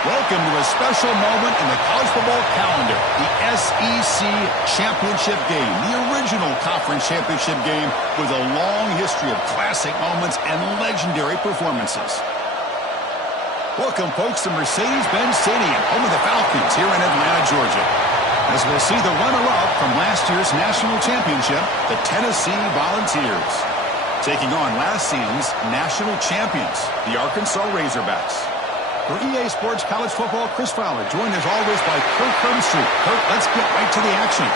Welcome to a special moment in the college football calendar, the SEC Championship Game, the original conference championship game with a long history of classic moments and legendary performances. Welcome, folks, to Mercedes-Benz Stadium, home of the Falcons here in Atlanta, Georgia. As we'll see the runner-up from last year's national championship, the Tennessee Volunteers, taking on last season's national champions, the Arkansas Razorbacks. For EA Sports College Football, Chris Fowler, joined as always by Kirk Herbstreit. Kirk, let's get right to the action.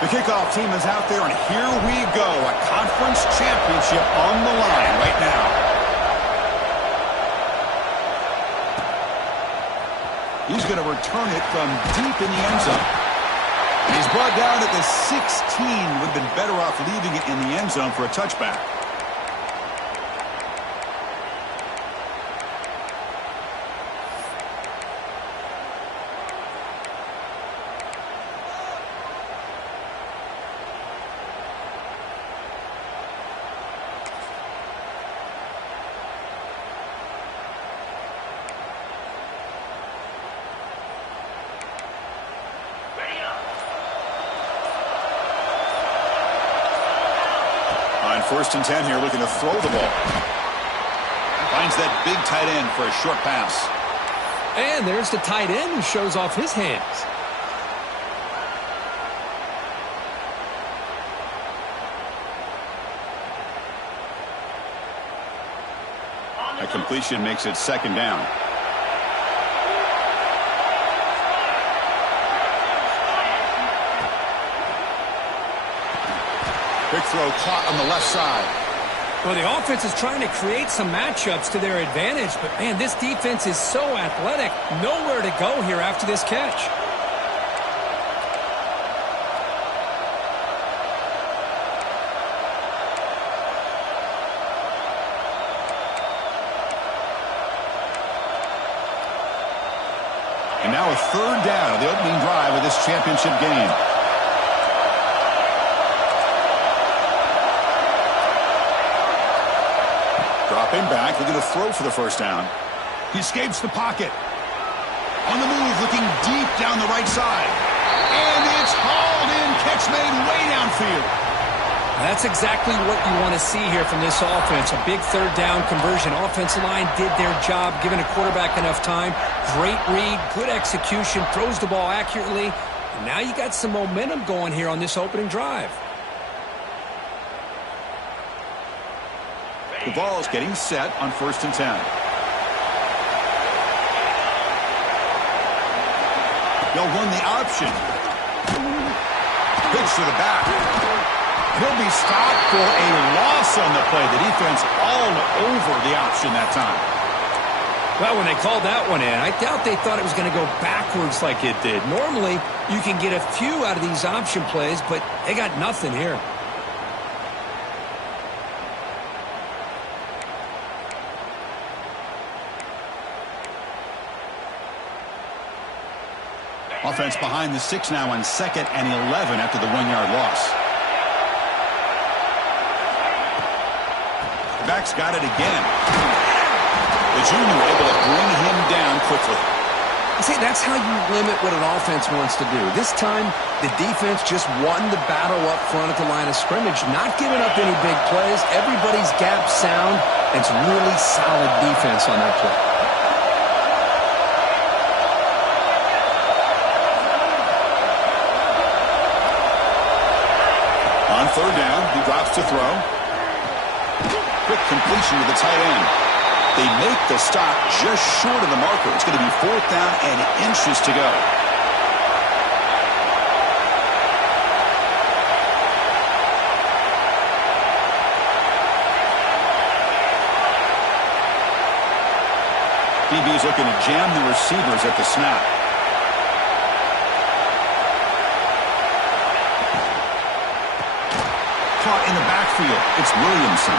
The kickoff team is out there, and here we go. A conference championship on the line right now. He's going to return it from deep in the end zone. He's brought down at the 16. Would have been better off leaving it in the end zone for a touchback. First and 10 here, looking to throw the ball. Finds that big tight end for a short pass. And there's the tight end who shows off his hands. A completion makes it second down. Quick throw caught on the left side. Well, the offense is trying to create some matchups to their advantage, but, man, this defense is so athletic. Nowhere to go here after this catch. And now a third down of the opening drive of this championship game. Dropping back, looking to throw for the first down. He escapes the pocket. On the move, looking deep down the right side. And it's hauled in. Catch made way downfield. That's exactly what you want to see here from this offense. A big third down conversion. Offensive line did their job, giving a quarterback enough time. Great read, good execution, throws the ball accurately. And now you got some momentum going here on this opening drive. Duval is getting set on first and 10. They'll run the option. Pitch to the back. He'll be stopped for a loss on the play. The defense all over the option that time. Well, when they called that one in, I doubt they thought it was going to go backwards like it did. Normally, you can get a few out of these option plays, but they got nothing here. Offense behind the 6 now on 2nd and 11 after the 1-yard loss. The back's got it again. The junior able to bring him down quickly. See, that's how you limit what an offense wants to do. This time, the defense just won the battle up front at the line of scrimmage, not giving up any big plays. Everybody's gap sound, and it's really solid defense on that play. On third down, he drops to throw. Quick completion to the tight end. They make the stop just short of the marker. It's going to be 4th down and inches to go. DB's looking to jam the receivers at the snap. backfield. It's Williamson.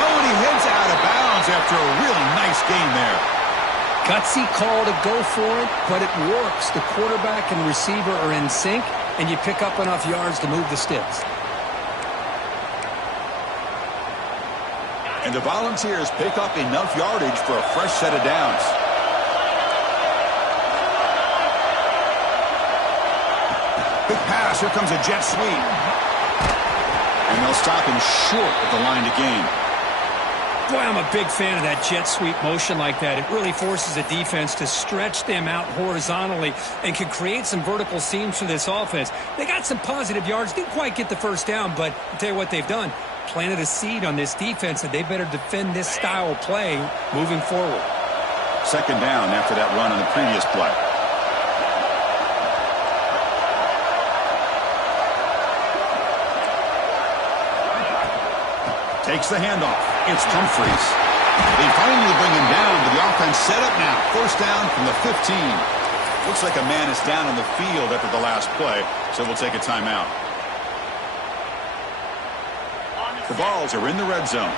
Oh, and he heads out of bounds after a really nice gain there. Gutsy call to go for it, but it works. The quarterback and receiver are in sync, and you pick up enough yards to move the sticks. And the Volunteers pick up enough yardage for a fresh set of downs. Big pass. Here comes a jet sweep. And they'll stop him short of the line to gain. Boy, I'm a big fan of that jet sweep motion like that. It really forces a defense to stretch them out horizontally and can create some vertical seams for this offense. They got some positive yards. Didn't quite get the first down, but I'll tell you what they've done. Planted a seed on this defense that they better defend this style of play moving forward. Second down after that run on the previous play. Takes the handoff. It's Humphries. They finally bring him down, but the offense set up now. First down from the 15. Looks like a man is down on the field after the last play, so we'll take a timeout. The Vols are in the red zone.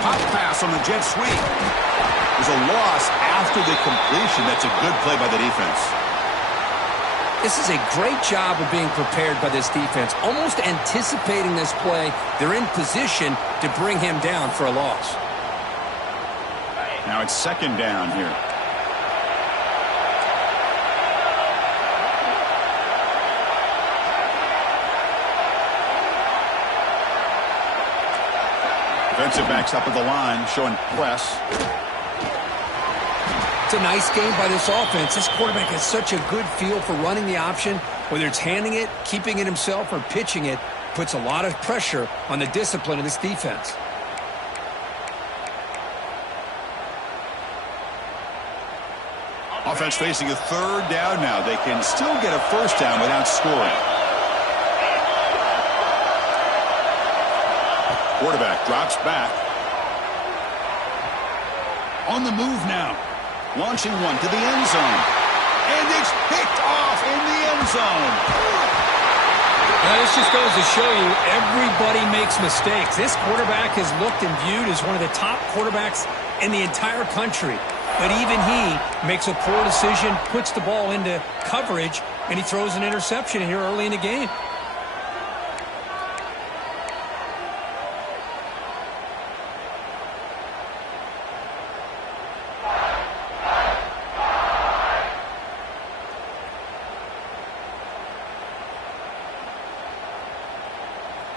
Pop pass on the jet sweep. There's a loss after the completion. That's a good play by the defense. This is a great job of being prepared by this defense. Almost anticipating this play, they're in position to bring him down for a loss. Now it's second down here. Defensive backs up at the line, showing press. It's a nice game by this offense. This quarterback has such a good feel for running the option. Whether it's handing it, keeping it himself, or pitching it, puts a lot of pressure on the discipline of this defense. Offense facing a third down now. They can still get a first down without scoring. Quarterback drops back. On the move now. Launching one to the end zone. And it's picked off in the end zone. Now, this just goes to show you everybody makes mistakes. This quarterback is looked and viewed as one of the top quarterbacks in the entire country. But even he makes a poor decision, puts the ball into coverage, and he throws an interception here early in the game.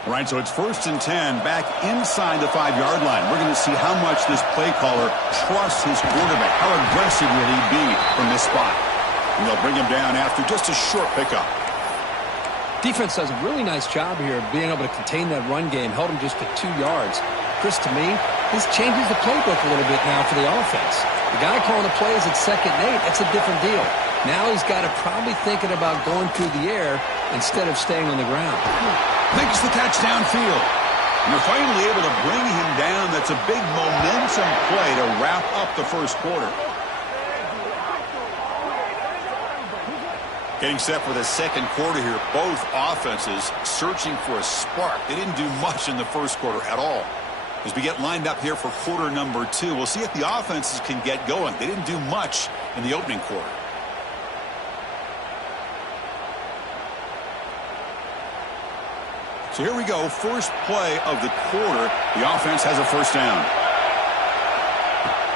All right, so it's 1st and 10 back inside the 5-yard line. We're going to see how much this play caller trusts his quarterback. How aggressive will he be from this spot? And they'll bring him down after just a short pickup. Defense does a really nice job here of being able to contain that run game. Held him just to 2 yards. Chris, to me, this changes the playbook a little bit now for the offense. The guy calling the plays at 2nd and 8, that's a different deal. Now he's got to probably thinking about going through the air instead of staying on the ground. Makes the catch downfield. And they're finally able to bring him down. That's a big momentum play to wrap up the first quarter. Getting set for the second quarter here. Both offenses searching for a spark. They didn't do much in the first quarter at all. As we get lined up here for quarter number 2, we'll see if the offenses can get going. They didn't do much in the opening quarter. So here we go, first play of the quarter. The offense has a first down.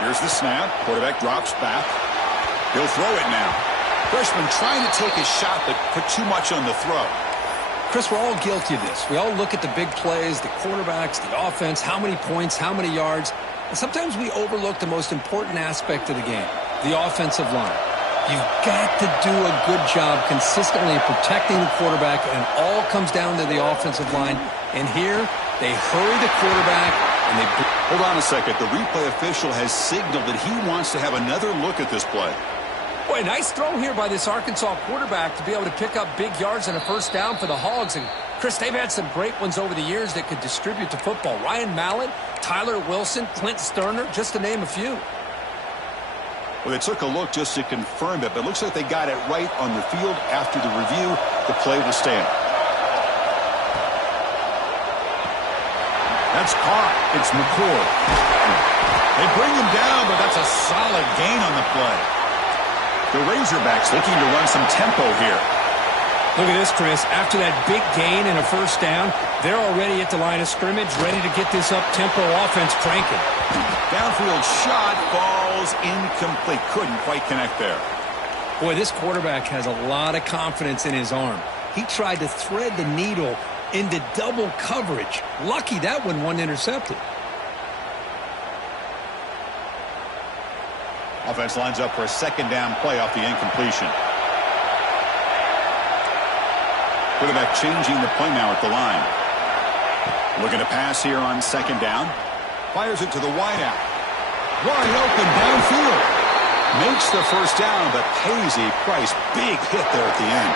Here's the snap. Quarterback drops back. He'll throw it now. Freshman trying to take a shot, but put too much on the throw. Chris, we're all guilty of this. We all look at the big plays, the quarterbacks, the offense, how many points, how many yards. And sometimes we overlook the most important aspect of the game, the offensive line. You've got to do a good job consistently protecting the quarterback, and it all comes down to the offensive line. And here, they hurry the quarterback, and they... Hold on a second. The replay official has signaled that he wants to have another look at this play. Boy, nice throw here by this Arkansas quarterback to be able to pick up big yards on a first down for the Hogs. And, Chris, they've had some great ones over the years that could distribute the football. Ryan Mallett, Tyler Wilson, Clint Sterner, just to name a few. Well, they took a look just to confirm it, but it looks like they got it right on the field. After the review, the play will stand. That's caught. It's McCord. They bring him down, but that's a solid gain on the play. The Razorbacks looking to run some tempo here. Look at this, Chris. After that big gain and a first down, they're already at the line of scrimmage, ready to get this up-tempo offense cranking. Downfield shot falls incomplete. Couldn't quite connect there. Boy, this quarterback has a lot of confidence in his arm. He tried to thread the needle into double coverage. Lucky that one wasn't intercepted. Offense lines up for a second down play off the incompletion. Quarterback changing the play now at the line. Looking to pass here on second down. Fires it to the wideout. Wide open downfield. Makes the first down, but pays a price. Big hit there at the end.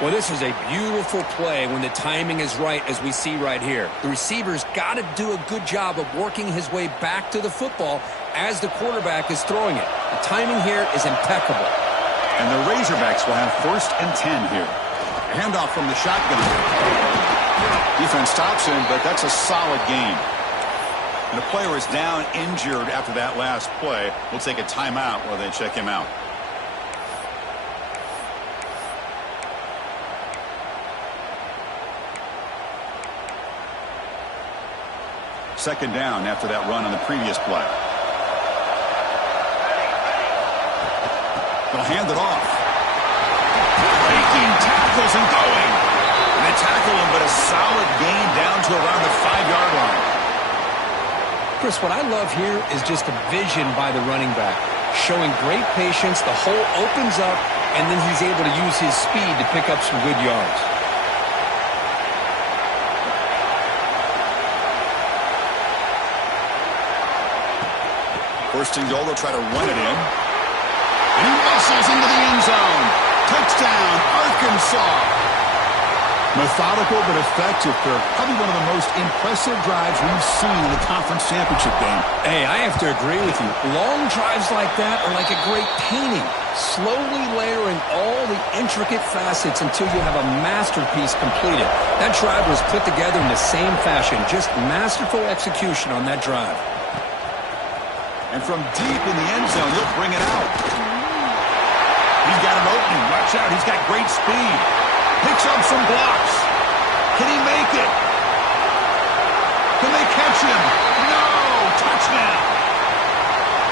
Well, this is a beautiful play when the timing is right, as we see right here. The receiver's got to do a good job of working his way back to the football as the quarterback is throwing it. The timing here is impeccable. And the Razorbacks will have 1st and 10 here. Handoff from the shotgun. Defense stops him, but that's a solid gain. And the player is down injured after that last play. We'll take a timeout while they check him out. Second down after that run on the previous play. They'll hand it off. Breaking tackles and going. And they tackle him, but a solid gain down to around the 5-yard line. Chris, what I love here is just a vision by the running back. Showing great patience, the hole opens up, and then he's able to use his speed to pick up some good yards. First and goal, they'll try to run it in. And he muscles into the end zone. Touchdown, Arkansas. Methodical but effective, Kirk. Probably one of the most impressive drives we've seen in the conference championship game. Hey, I have to agree with you. Long drives like that are like a great painting. Slowly layering all the intricate facets until you have a masterpiece completed. That drive was put together in the same fashion. Just masterful execution on that drive. And from deep in the end zone, he'll bring it out. He's got an opening. Watch out. He's got great speed. Picks up some blocks. Can he make it? Can they catch him? No! Touchdown!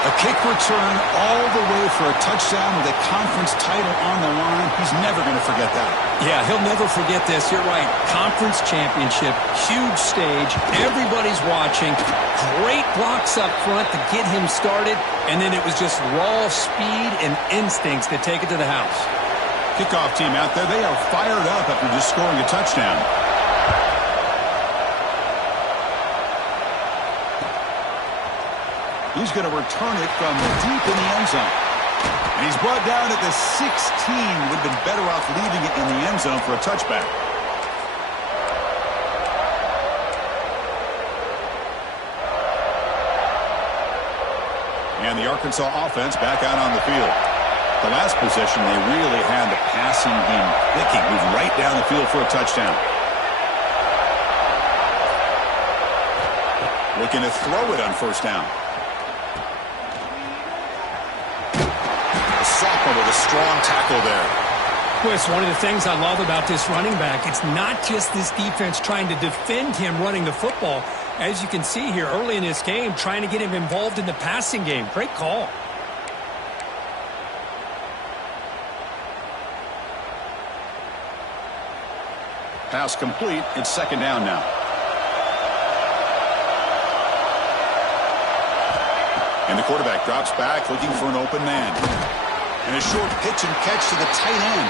A kick return all the way for a touchdown with a conference title on the line. He's never going to forget that. Yeah, he'll never forget this. You're right. Conference championship, huge stage. Everybody's watching. Great blocks up front to get him started. And then it was just raw speed and instincts to take it to the house. Kickoff team out there. They are fired up after just scoring a touchdown. He's going to return it from deep in the end zone. And he's brought down at the 16. Would have been better off leaving it in the end zone for a touchback. And the Arkansas offense back out on the field. The last possession, they really had the passing game clicking. Moved right down the field for a touchdown. Looking to throw it on first down. Sophomore with a strong tackle there. Chris, one of the things I love about this running back, it's not just this defense trying to defend him running the football. As you can see here early in this game, trying to get him involved in the passing game. Great call. Pass complete. It's second down now. And the quarterback drops back looking for an open man. And a short pitch and catch to the tight end.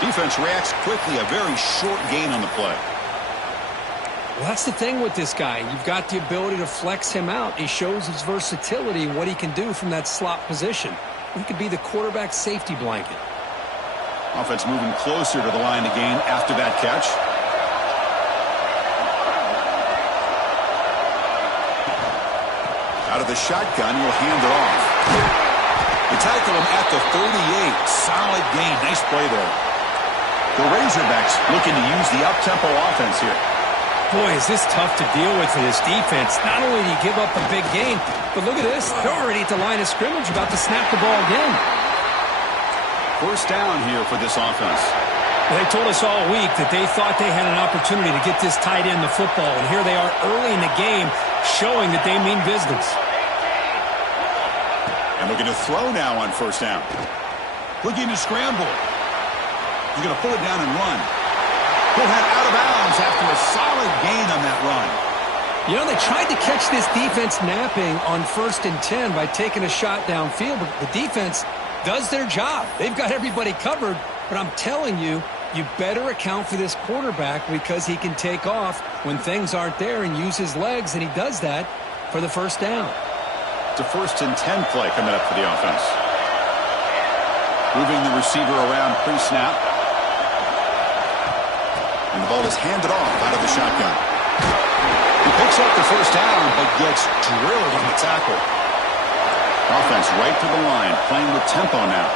Defense reacts quickly. A very short gain on the play. Well, that's the thing with this guy. You've got the ability to flex him out. He shows his versatility and what he can do from that slot position. He could be the quarterback safety blanket. Offense moving closer to the line to gain after that catch. Out of the shotgun, he'll hand it off. They tackle him at the 38. Solid gain. Nice play there. The Razorbacks looking to use the up-tempo offense here. Boy, is this tough to deal with for this defense. Not only do you give up a big gain, but look at this. They're already at the line of scrimmage, about to snap the ball again. First down here for this offense. Well, they told us all week that they thought they had an opportunity to get this tight end the football, and here they are early in the game showing that they mean business. And looking to throw now on first down. Looking to scramble. He's going to pull it down and run. He'll head out of bounds after a solid gain on that run. You know, they tried to catch this defense napping on 1st and 10 by taking a shot downfield, but the defense does their job. They've got everybody covered, but I'm telling you, you better account for this quarterback because he can take off when things aren't there and use his legs, and he does that for the first down. It's a 1st and 10 play coming up for the offense. Moving the receiver around pre-snap. And the ball is handed off out of the shotgun. He picks up the first down, but gets drilled on the tackle. Offense right to the line, playing with tempo now.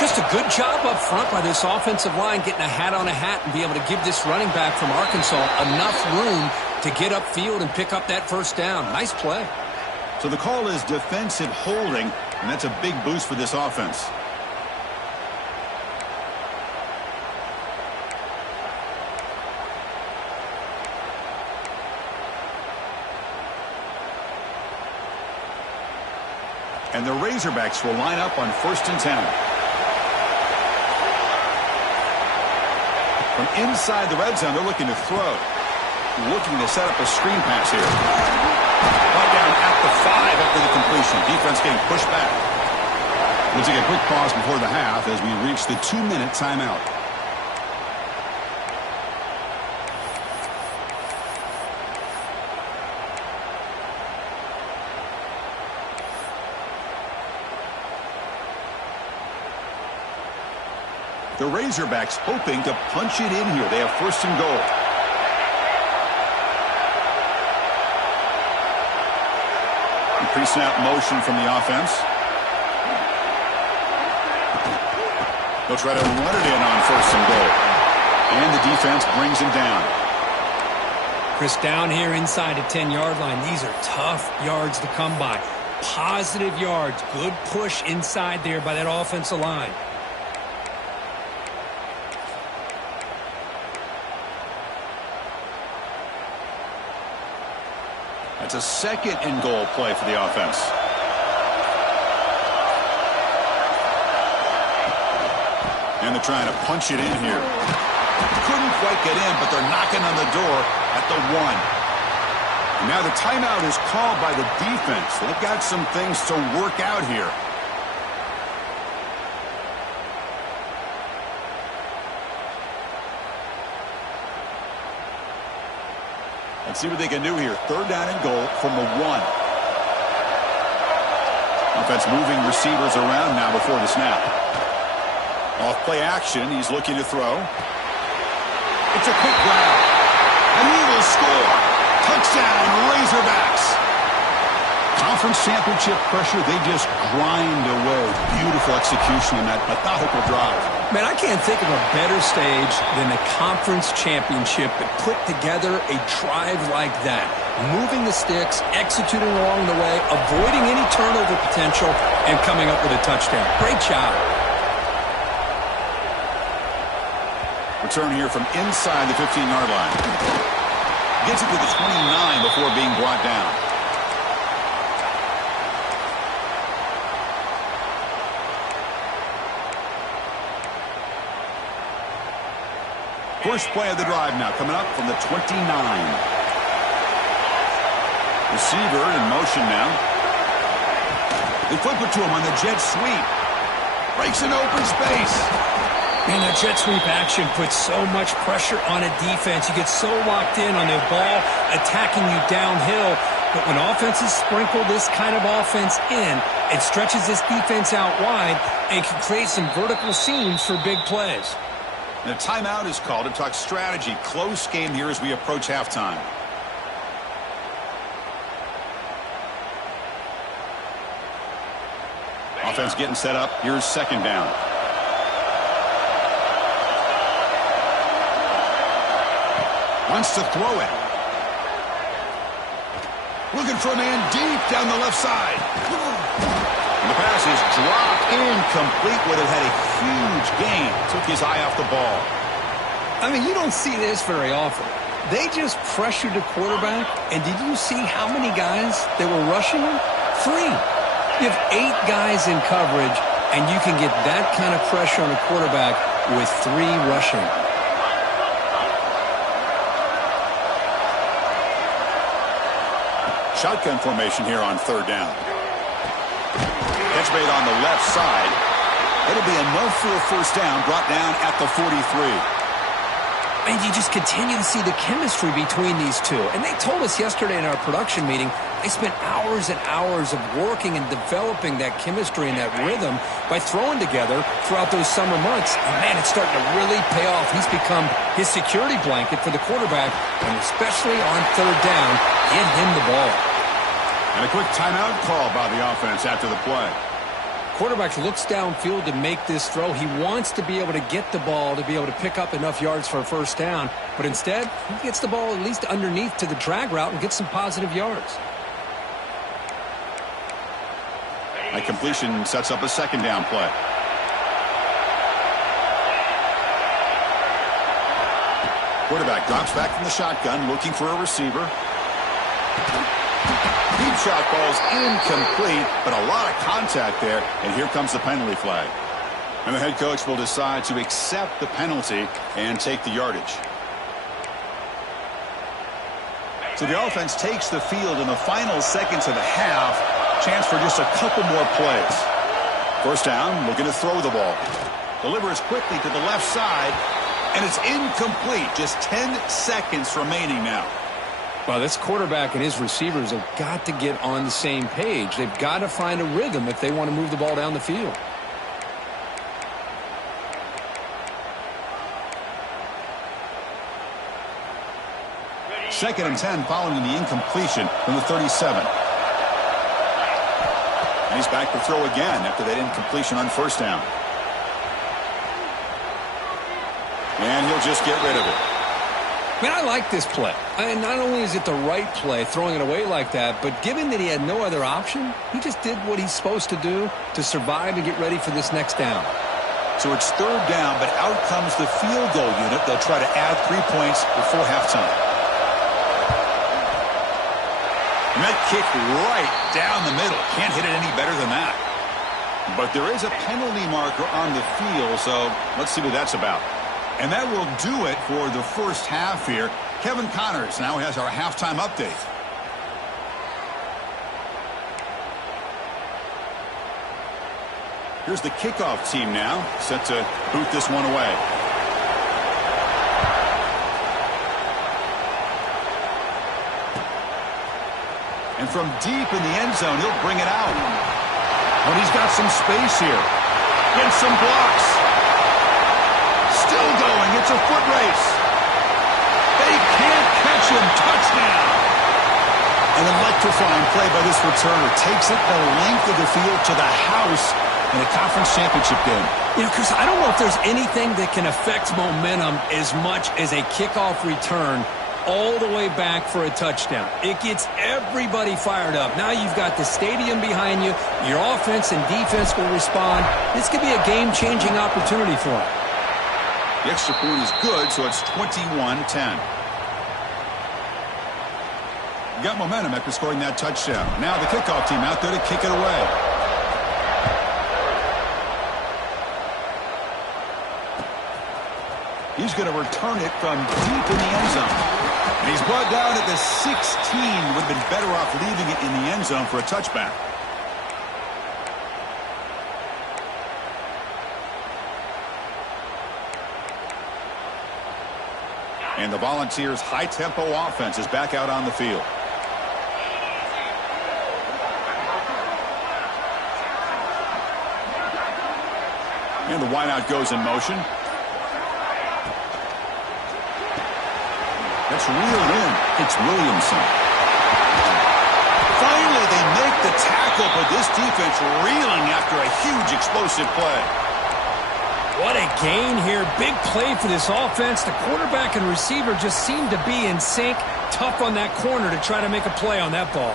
Just a good job up front by this offensive line, getting a hat on a hat and be able to give this running back from Arkansas enough room to get upfield and pick up that first down. Nice play. So the call is defensive holding, and that's a big boost for this offense. And the Razorbacks will line up on 1st and 10. From inside the red zone, they're looking to throw. Looking to set up a screen pass here. Right down at the 5 after the completion. Defense getting pushed back. We'll take a quick pause before the half as we reach the 2-minute timeout. The Razorbacks hoping to punch it in here. They have 1st and goal. Pre-snap motion from the offense. They'll try to run it in on 1st and goal. And the defense brings him down. Chris, down here inside the 10-yard line, these are tough yards to come by. Positive yards. Good push inside there by that offensive line. That's a 2nd and goal play for the offense. And they're trying to punch it in here. Couldn't quite get in, but they're knocking on the door at the 1. And now the timeout is called by the defense. They've got some things to work out here. Let's see what they can do here. 3rd down and goal from the 1. Offense moving receivers around now before the snap. Off play action. He's looking to throw. It's a quick grab. And he will score. Touchdown, Razorbacks. Conference championship pressure, they just grind away. Beautiful execution in that methodical drive. Man, I can't think of a better stage than the conference championship to put together a drive like that. Moving the sticks, executing along the way, avoiding any turnover potential, and coming up with a touchdown. Great job. Return here from inside the 15-yard line. Gets it to the 29 before being brought down. First play of the drive now coming up from the 29. Receiver in motion now. They flip it to him on the jet sweep. Breaks an open space. Man, that jet sweep action puts so much pressure on a defense. You get so locked in on the ball attacking you downhill. But when offenses sprinkle this kind of offense in, it stretches this defense out wide and can create some vertical seams for big plays. And a timeout is called to talk strategy. Close game here as we approach halftime. Offense getting set up. Here's second down. Wants to throw it. Looking for a man deep down the left side. And the pass is dropped incomplete. Would have had a huge gain. Took his eye off the ball. I mean, you don't see this very often. They just pressured the quarterback, and did you see how many guys they were rushing him? 3. You have 8 guys in coverage, and you can get that kind of pressure on a quarterback with 3 rushing. Shotgun formation here on third down. Catch made on the left side. It'll be enough for a first down, brought down at the 43. And you just continue to see the chemistry between these two. And they told us yesterday in our production meeting, they spent hours and hours of working and developing that chemistry and that rhythm by throwing together throughout those summer months. And, man, it's starting to really pay off. He's become his security blanket for the quarterback, and especially on third down, get him the ball. And a quick timeout call by the offense after the play. Quarterback looks downfield to make this throw. He wants to be able to get the ball to be able to pick up enough yards for a first down. But instead, he gets the ball at least underneath to the drag route and gets some positive yards. A completion sets up a second down play. Quarterback drops back from the shotgun, looking for a receiver. Deep shot ball's incomplete, but a lot of contact there, and here comes the penalty flag. And the head coach will decide to accept the penalty and take the yardage. So the offense takes the field in the final seconds of the half. Chance for just a couple more plays. First down, looking to throw the ball. Delivers quickly to the left side, and it's incomplete. Just 10 seconds remaining now. Well, this quarterback and his receivers have got to get on the same page. They've got to find a rhythm if they want to move the ball down the field. Second and 10 following the incompletion from the 37. And he's back to throw again after that incompletion on first down. And he'll just get rid of it. Man, I like this play. And not only is it the right play, throwing it away like that, but given that he had no other option, he just did what he's supposed to do to survive and get ready for this next down. So it's third down, but out comes the field goal unit. They'll try to add 3 points before halftime. And that kick right down the middle. Can't hit it any better than that. But there is a penalty marker on the field, so let's see what that's about. And that will do it for the first half here. Kevin Connors now has our halftime update. Here's the kickoff team now, set to boot this one away. And from deep in the end zone, he'll bring it out. But he's got some space here. Gets some blocks. Still going. It's a foot race. They can't catch him. Touchdown. An electrifying play by this returner. Takes it the length of the field to the house in a conference championship game. You know, Chris, I don't know if there's anything that can affect momentum as much as a kickoff return all the way back for a touchdown. It gets everybody fired up. Now you've got the stadium behind you. Your offense and defense will respond. This could be a game-changing opportunity for them. The extra point is good, so it's 21-10. Got momentum after scoring that touchdown. Now the kickoff team out there to kick it away. He's going to return it from deep in the end zone. And he's brought down at the 16. Would have been better off leaving it in the end zone for a touchback. And the Volunteers' high-tempo offense is back out on the field. And the wideout goes in motion. That's reeled in. It's Williamson. Finally, they make the tackle, but this defense reeling after a huge explosive play. What a gain here. Big play for this offense. The quarterback and receiver just seem to be in sync. Tough on that corner to try to make a play on that ball.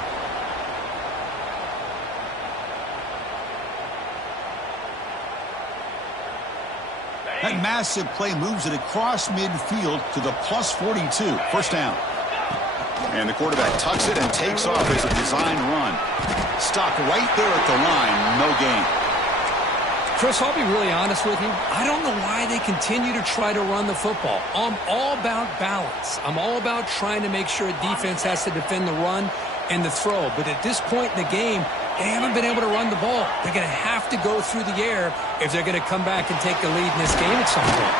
That massive play moves it across midfield to the plus 42. First down. And the quarterback tucks it and takes off as a design run. Stopped right there at the line. No gain. Chris, I'll be really honest with you. I don't know why they continue to try to run the football. I'm all about balance. I'm all about trying to make sure a defense has to defend the run and the throw. But at this point in the game, they haven't been able to run the ball. They're going to have to go through the air if they're going to come back and take the lead in this game at some point.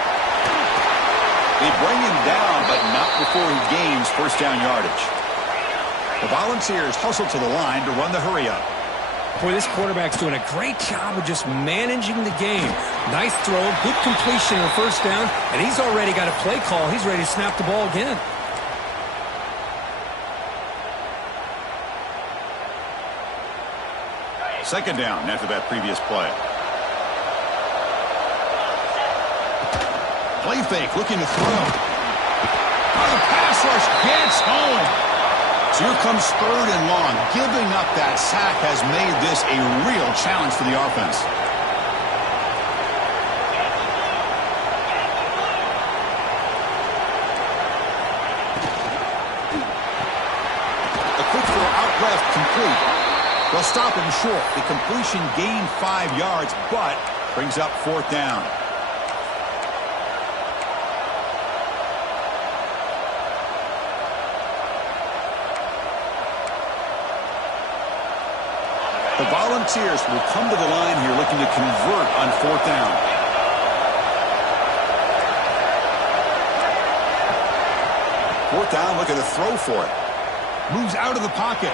They bring him down, but not before he gains first down yardage. The Volunteers hustle to the line to run the hurry-up. Boy, this quarterback's doing a great job of just managing the game. Nice throw, good completion on first down, and he's already got a play call. He's ready to snap the ball again. Second down after that previous play. Play fake, looking to throw. Oh, the pass rush gets home. So here comes third and long. Giving up that sack has made this a real challenge for the offense. A quick throw out left, complete. They'll stop him short. The completion gained 5 yards, but brings up fourth down. The Volunteers will come to the line here looking to convert on fourth down. Fourth down, looking to throw for it. Moves out of the pocket.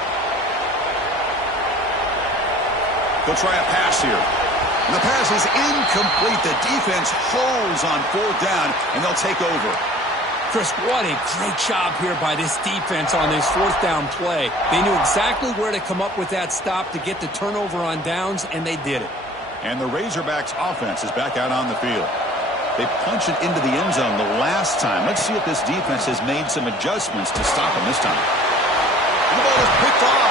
They'll try a pass here. And the pass is incomplete. The defense holds on fourth down, and they'll take over. Chris, what a great job here by this defense on this fourth down play. They knew exactly where to come up with that stop to get the turnover on downs, and they did it. And the Razorbacks offense is back out on the field. They punched it into the end zone the last time. Let's see if this defense has made some adjustments to stop them this time. The ball is picked off.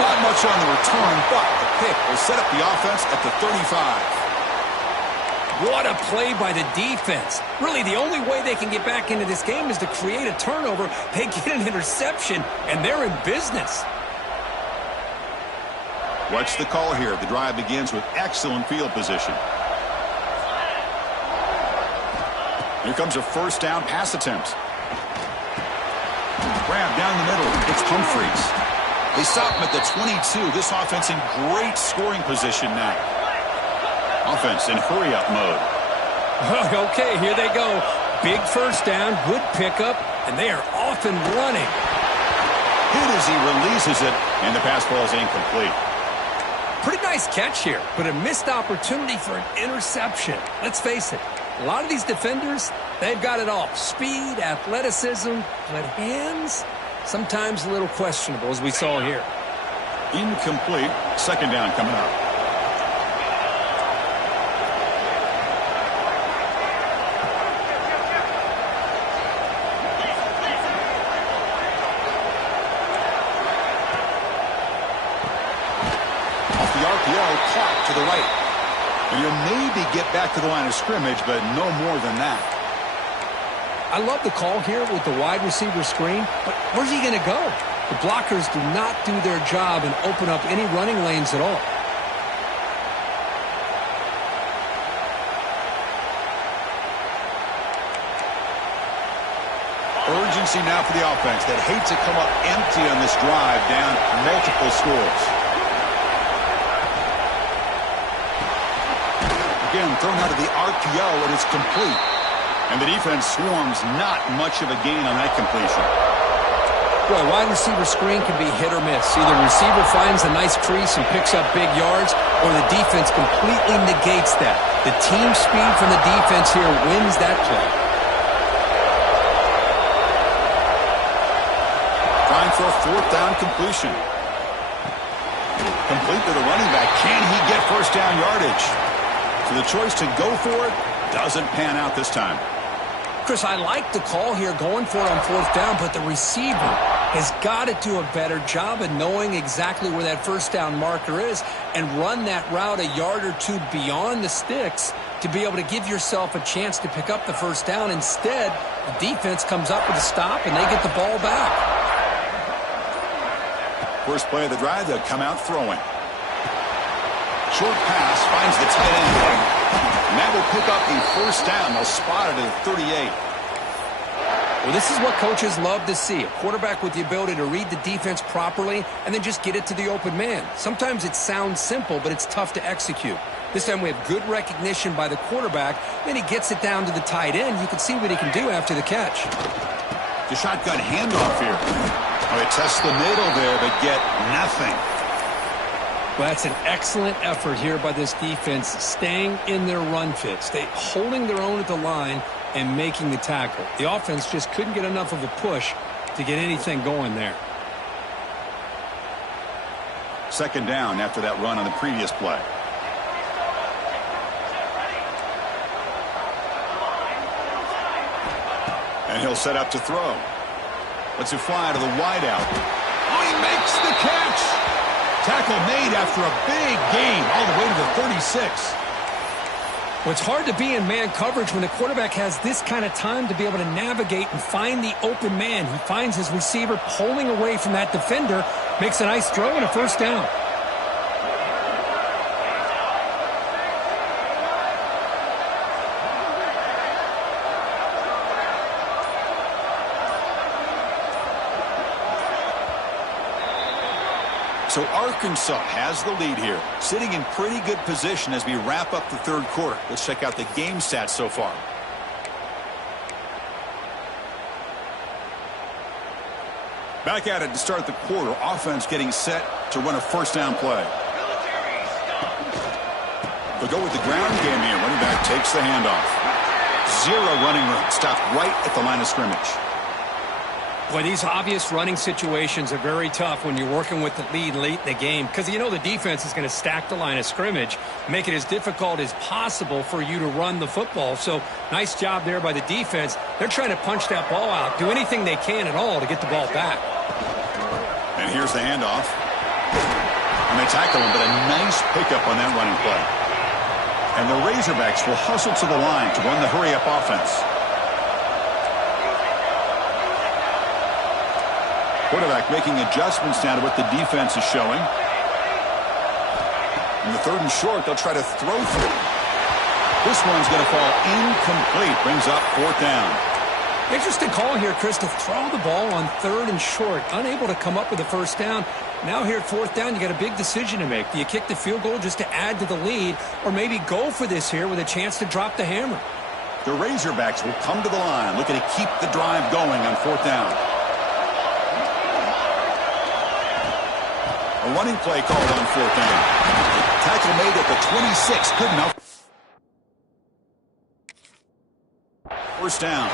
Not much on the return, but the pick will set up the offense at the 35. What a play by the defense. Really, the only way they can get back into this game is to create a turnover. They get an interception, and they're in business. Watch the call here. The drive begins with excellent field position. Here comes a first down pass attempt. Grab down the middle. It's Humphreys. They stop him at the 22. This offense in great scoring position now. Offense in hurry-up mode. Okay, here they go. Big first down, good pickup, and they are off and running. Hit as he releases it, and the pass ball is incomplete. Pretty nice catch here, but a missed opportunity for an interception. Let's face it, a lot of these defenders, they've got it all. Speed, athleticism, but hands, sometimes a little questionable, as we saw here. Incomplete. Second down coming up. Caught to the right. And you'll maybe get back to the line of scrimmage, but no more than that. I love the call here with the wide receiver screen, but where's he going to go? The blockers do not do their job and open up any running lanes at all. Urgency now for the offense that hates to come up empty on this drive, down multiple scores. Again, thrown out of the RPO, and it's complete. And the defense swarms, not much of a gain on that completion. Boy, wide receiver screen can be hit or miss. Either receiver finds a nice crease and picks up big yards, or the defense completely negates that. The team speed from the defense here wins that play. Trying for a fourth down completion. Complete to the running back. Can he get first down yardage? So the choice to go for it doesn't pan out this time. Chris, I like the call here going for it on fourth down, but the receiver has got to do a better job of knowing exactly where that first down marker is and run that route a yard or two beyond the sticks to be able to give yourself a chance to pick up the first down. Instead, the defense comes up with a stop and they get the ball back. First play of the drive, they'll come out throwing. Short pass finds the tight end. And that will pick up the first down. They'll spot it at 38. Well, this is what coaches love to see. A quarterback with the ability to read the defense properly and then just get it to the open man. Sometimes it sounds simple, but it's tough to execute. This time we have good recognition by the quarterback. Then he gets it down to the tight end. You can see what he can do after the catch. The shotgun handoff here. Oh, they test the middle there, but get nothing. Well, that's an excellent effort here by this defense, staying in their run fit, holding their own at the line and making the tackle. The offense just couldn't get enough of a push to get anything going there. Second down after that run on the previous play. And he'll set up to throw. Lets it fly to the wideout. Oh, he makes the catch! Tackle made after a big gain all the way to the 36. Well, it's hard to be in man coverage when the quarterback has this kind of time to be able to navigate and find the open man. He finds his receiver pulling away from that defender, makes a nice throw and a first down. So Arkansas has the lead here, sitting in pretty good position as we wrap up the third quarter. Let's check out the game stats so far. Back at it to start the quarter. Offense getting set to run a first down play. They'll go with the ground game here. Running back takes the handoff. Zero running room. Stopped right at the line of scrimmage. Boy, these obvious running situations are very tough when you're working with the lead late in the game because you know the defense is going to stack the line of scrimmage, make it as difficult as possible for you to run the football. So nice job there by the defense. They're trying to punch that ball out, do anything they can at all to get the ball back. And here's the handoff. And they tackle him, but a nice pickup on that running play. And the Razorbacks will hustle to the line to run the hurry-up offense. Quarterback making adjustments now to what the defense is showing. In the third and short, they'll try to throw through. This one's going to fall incomplete. Brings up fourth down. Interesting call here, Chris, to throw the ball on third and short. Unable to come up with a first down. Now here at fourth down, you got a big decision to make. Do you kick the field goal just to add to the lead, or maybe go for this here with a chance to drop the hammer? The Razorbacks will come to the line, looking to keep the drive going on fourth down. A running play called on fourth down. Tackle made at the 26. Good enough. First down.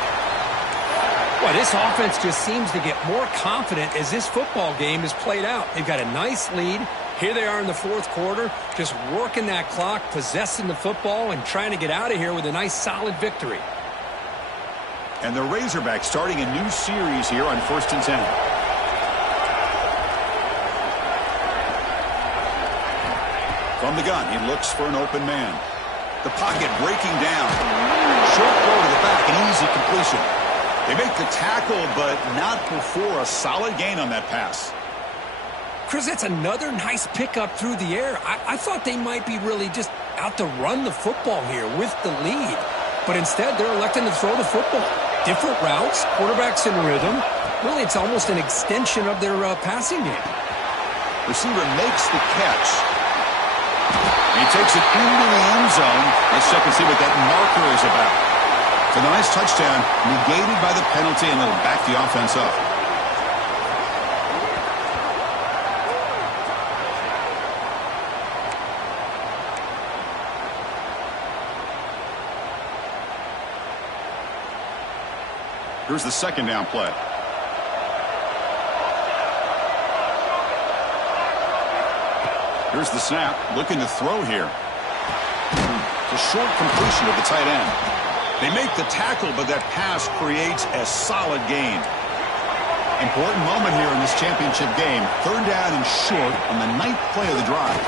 Boy, this offense just seems to get more confident as this football game is played out. They've got a nice lead. Here they are in the fourth quarter, just working that clock, possessing the football, and trying to get out of here with a nice, solid victory. And the Razorbacks starting a new series here on 1st and 10. From the gun, he looks for an open man. The pocket breaking down. Short throw to the back, an easy completion. They make the tackle, but not before a solid gain on that pass. Chris, that's another nice pickup through the air. I thought they might be really just out to run the football here with the lead. But instead, they're electing to throw the football. Different routes, quarterbacks in rhythm. Really, it's almost an extension of their passing game. Receiver makes the catch. He takes it into the end zone. Let's check and see what that marker is about. It's a nice touchdown, negated by the penalty, and it'll back the offense up. Here's the second down play. Here's the snap, looking to throw here. It's a short completion of the tight end. They make the tackle, but that pass creates a solid gain. Important moment here in this championship game. Third down and short on the 9th play of the drive.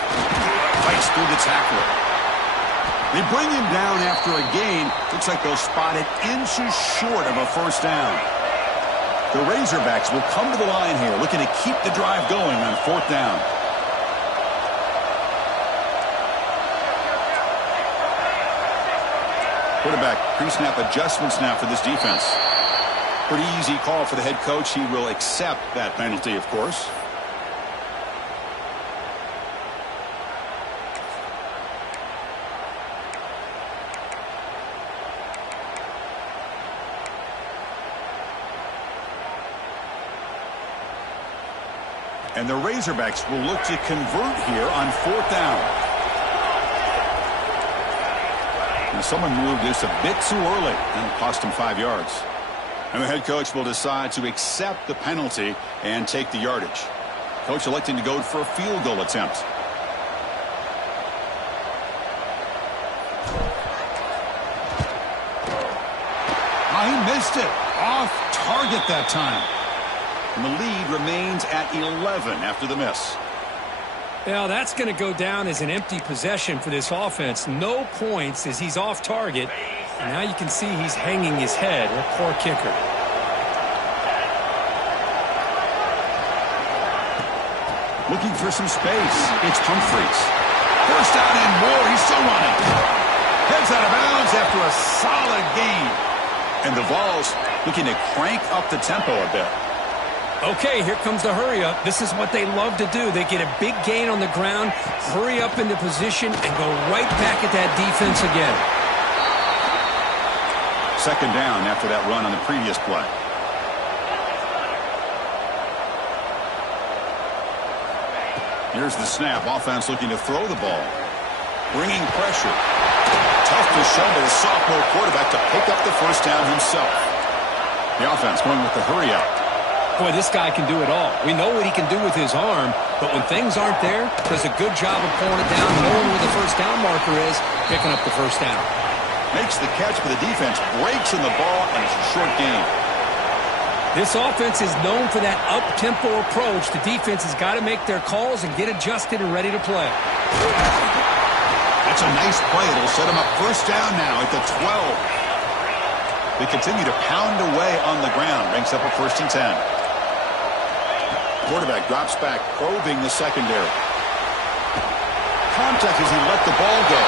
Fights through the tackler. They bring him down after a gain. Looks like they'll spot it inches short of a first down. The Razorbacks will come to the line here, looking to keep the drive going on 4th down. Quarterback pre-snap adjustments now for this defense. Pretty easy call for the head coach. He will accept that penalty, of course. And the Razorbacks will look to convert here on 4th down. And someone moved this a bit too early, and it cost him 5 yards. And the head coach will decide to accept the penalty and take the yardage. Coach electing to go for a field goal attempt. Oh, he missed it. Off target that time. And the lead remains at 11 after the miss. Yeah, that's going to go down as an empty possession for this offense. No points as he's off target. And now you can see he's hanging his head. A poor kicker. Looking for some space. It's Humphreys. First down and more. He's still running. Heads out of bounds after a solid gain. And the Vols looking to crank up the tempo a bit. Okay, here comes the hurry up. This is what they love to do. They get a big gain on the ground, hurry up into position, and go right back at that defense again. Second down after that run on the previous play. Here's the snap. Offense looking to throw the ball. Bringing pressure. Tough to show by the sophomore quarterback to pick up the first down himself. The offense going with the hurry up. Boy, this guy can do it all. We know what he can do with his arm, but when things aren't there, does a good job of pulling it down, knowing where the first down marker is, picking up the first down. Makes the catch for the defense, breaks in the ball, and it's a short gain. This offense is known for that up-tempo approach. The defense has got to make their calls and get adjusted and ready to play. That's a nice play. It'll set them up first down now at the 12. They continue to pound away on the ground. Ranks up a 1st and 10. Quarterback drops back, probing the secondary. Contact as he let the ball go.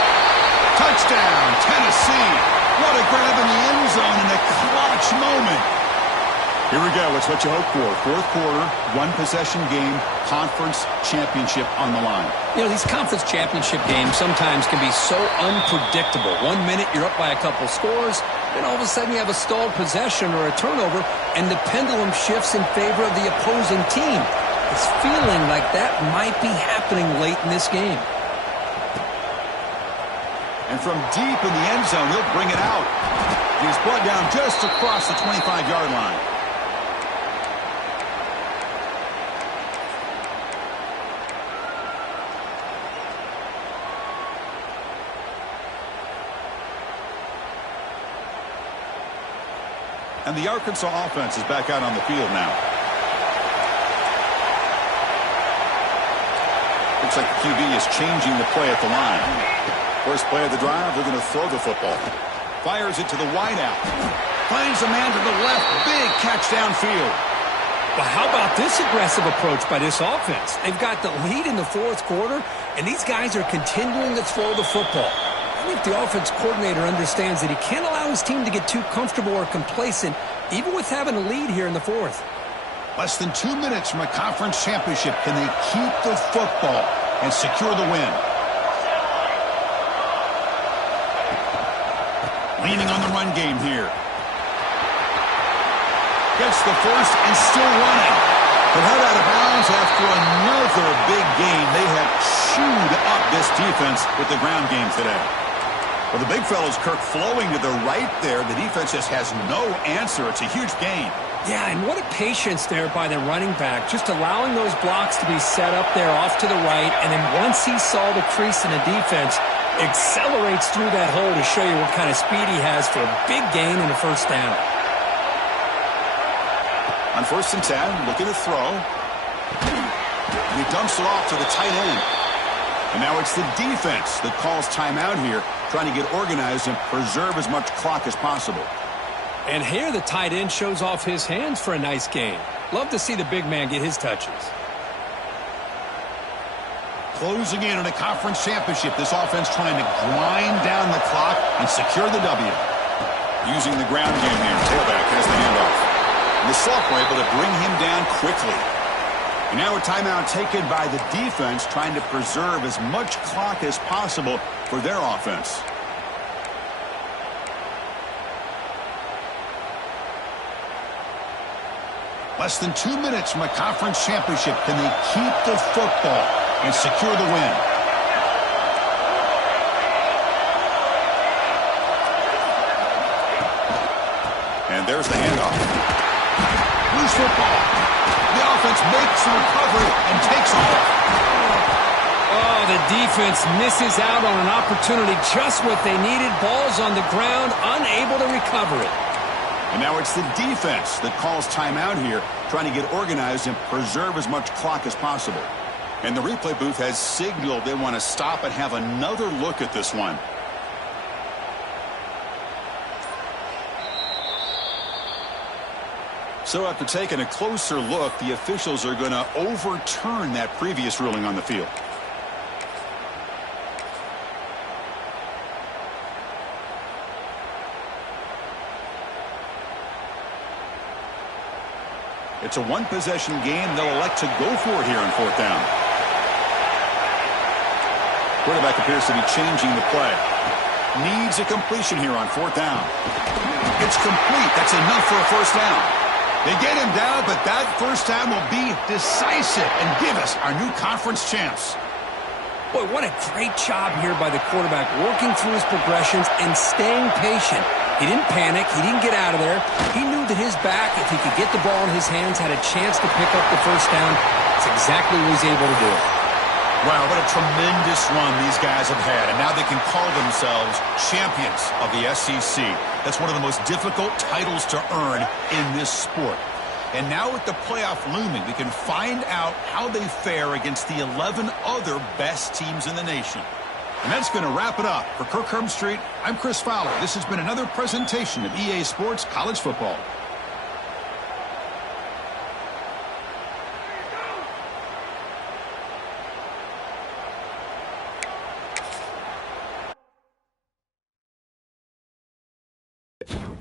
Touchdown, Tennessee. What a grab in the end zone in a clutch moment. Here we go. It's what you hope for. 4th quarter, 1-possession game, conference championship on the line. You know, these conference championship games sometimes can be so unpredictable. 1 minute you're up by a couple scores, then all of a sudden you have a stalled possession or a turnover, and the pendulum shifts in favor of the opposing team. It's feeling like that might be happening late in this game. And from deep in the end zone, he'll bring it out. He's brought down just across the 25-yard line. And the Arkansas offense is back out on the field now. Looks like the QB is changing the play at the line. First play of the drive, they're going to throw the football. Fires it to the wideout. Finds a man to the left. Big catch downfield. Well, how about this aggressive approach by this offense? They've got the lead in the 4th quarter, and these guys are continuing to throw the football. I think the offense coordinator understands that he can't allow his team to get too comfortable or complacent, even with having a lead here in the 4th. Less than 2 minutes from a conference championship. Can they keep the football and secure the win? Leaning on the run game here. Gets the first and still running. But head out of bounds after another big game. They have chewed up this defense with the ground game today. Well, the big fellow's Kirk flowing to the right there. The defense just has no answer. It's a huge gain. Yeah, and what a patience there by the running back, just allowing those blocks to be set up there off to the right, and then once he saw the crease in the defense, accelerates through that hole to show you what kind of speed he has for a big gain and a first down. On 1st and 10, looking to throw. He dumps it off to the tight end. And now it's the defense that calls timeout here, trying to get organized and preserve as much clock as possible. And here the tight end shows off his hands for a nice gain. Love to see the big man get his touches. Closing in on a conference championship, this offense trying to grind down the clock and secure the W. Using the ground game here, tailback has the handoff. And the sophomore able to bring him down quickly. And now a timeout taken by the defense, trying to preserve as much clock as possible for their offense. Less than 2 minutes from a conference championship. Can they keep the football and secure the win? And there's the handoff. Loose football. The offense makes the recovery and takes off. Oh, the defense misses out on an opportunity, just what they needed. Ball's on the ground, unable to recover it. And now it's the defense that calls timeout here, trying to get organized and preserve as much clock as possible. And the replay booth has signaled they want to stop and have another look at this one. So after taking a closer look, the officials are going to overturn that previous ruling on the field. It's a one-possession game. They'll elect to go for it here on 4th down. Quarterback appears to be changing the play. Needs a completion here on 4th down. It's complete. That's enough for a first down. They get him down, but that first down will be decisive and give us our new conference champs. Boy, what a great job here by the quarterback, working through his progressions and staying patient. He didn't panic. He didn't get out of there. He knew that his back, if he could get the ball in his hands, had a chance to pick up the first down. That's exactly what he's able to do. Wow, what a tremendous run these guys have had, and now they can call themselves champions of the SEC. That's one of the most difficult titles to earn in this sport. And now with the playoff looming, we can find out how they fare against the 11 other best teams in the nation. And that's going to wrap it up. For Kirk Herbstreit, I'm Chris Fowler. This has been another presentation of EA Sports College Football. You